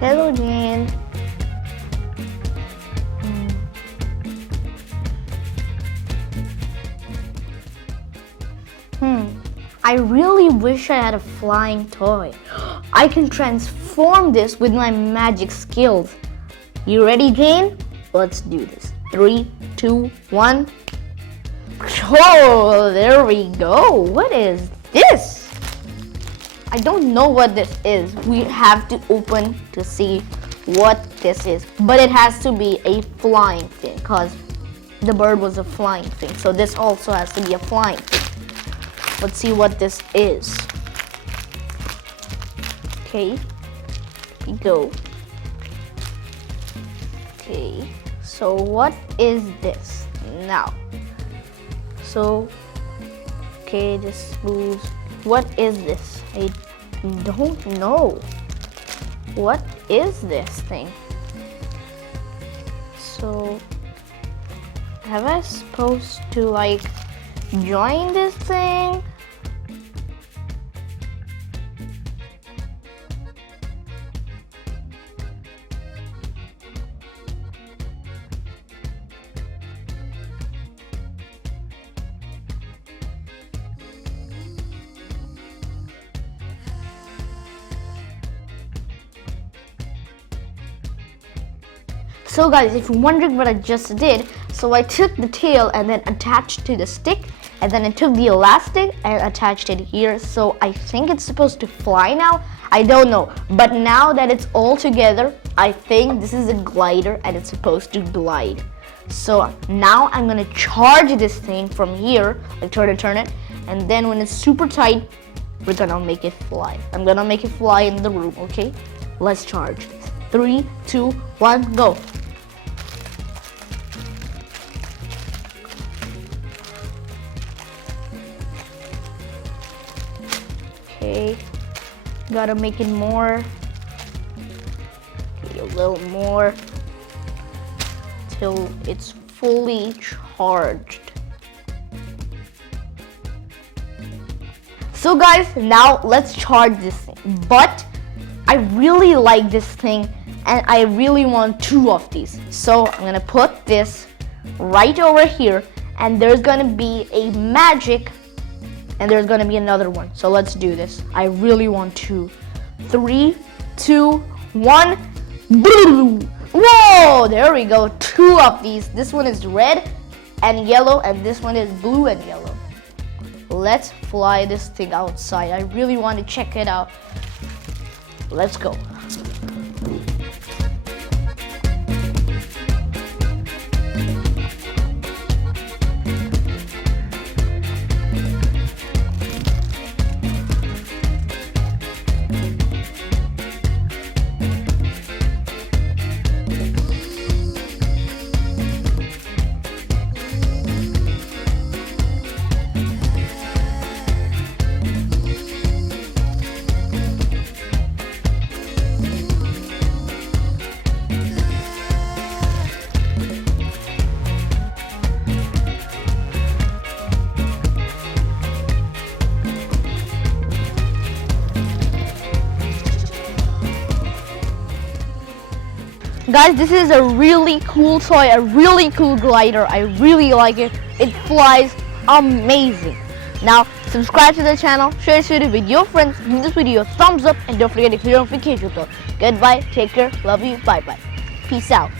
Hello, Jane. I really wish I had a flying toy. I can transform this with my magic skills. You ready, Jane? Let's do this. 3, 2, 1. Oh, there we go. What is this? I don't know what this is. We have to open to see what this is. But it has to be a flying thing because the bird was a flying thing. So this also has to be a flying thing. Let's see what this is. Okay, here we go. Okay, so what is this now? So, okay, this moves. What is this? I don't know. What is this thing? So, have I supposed to like join this thing? So guys, if you're wondering what I just did, so I took the tail and then attached to the stick, and then I took the elastic and attached it here. So I think it's supposed to fly now. I don't know, but now that it's all together, I think this is a glider and it's supposed to glide. So now I'm gonna charge this thing from here, like turn it, and then when it's super tight, we're gonna make it fly. I'm gonna make it fly in the room, okay? Let's charge. 3, 2, 1, go. Okay, gotta make it more. Okay, a little more till it's fully charged. So guys, now let's charge this thing. But I really like this thing and I really want 2 of these. So I'm gonna put this right over here and there's gonna be a magic and there's gonna be another one. So let's do this. I really want 2. 3, 2, 1. Boom! Whoa! There we go. 2 of these. This one is red and yellow, and this one is blue and yellow. Let's fly this thing outside. I really want to check it out. Let's go. Guys, this is a really cool toy, a really cool glider. I really like it. It flies amazing. Now, subscribe to the channel, share this video with your friends, give this video a thumbs up, and don't forget to hit the notification bell. Goodbye, take care, love you, bye-bye. Peace out.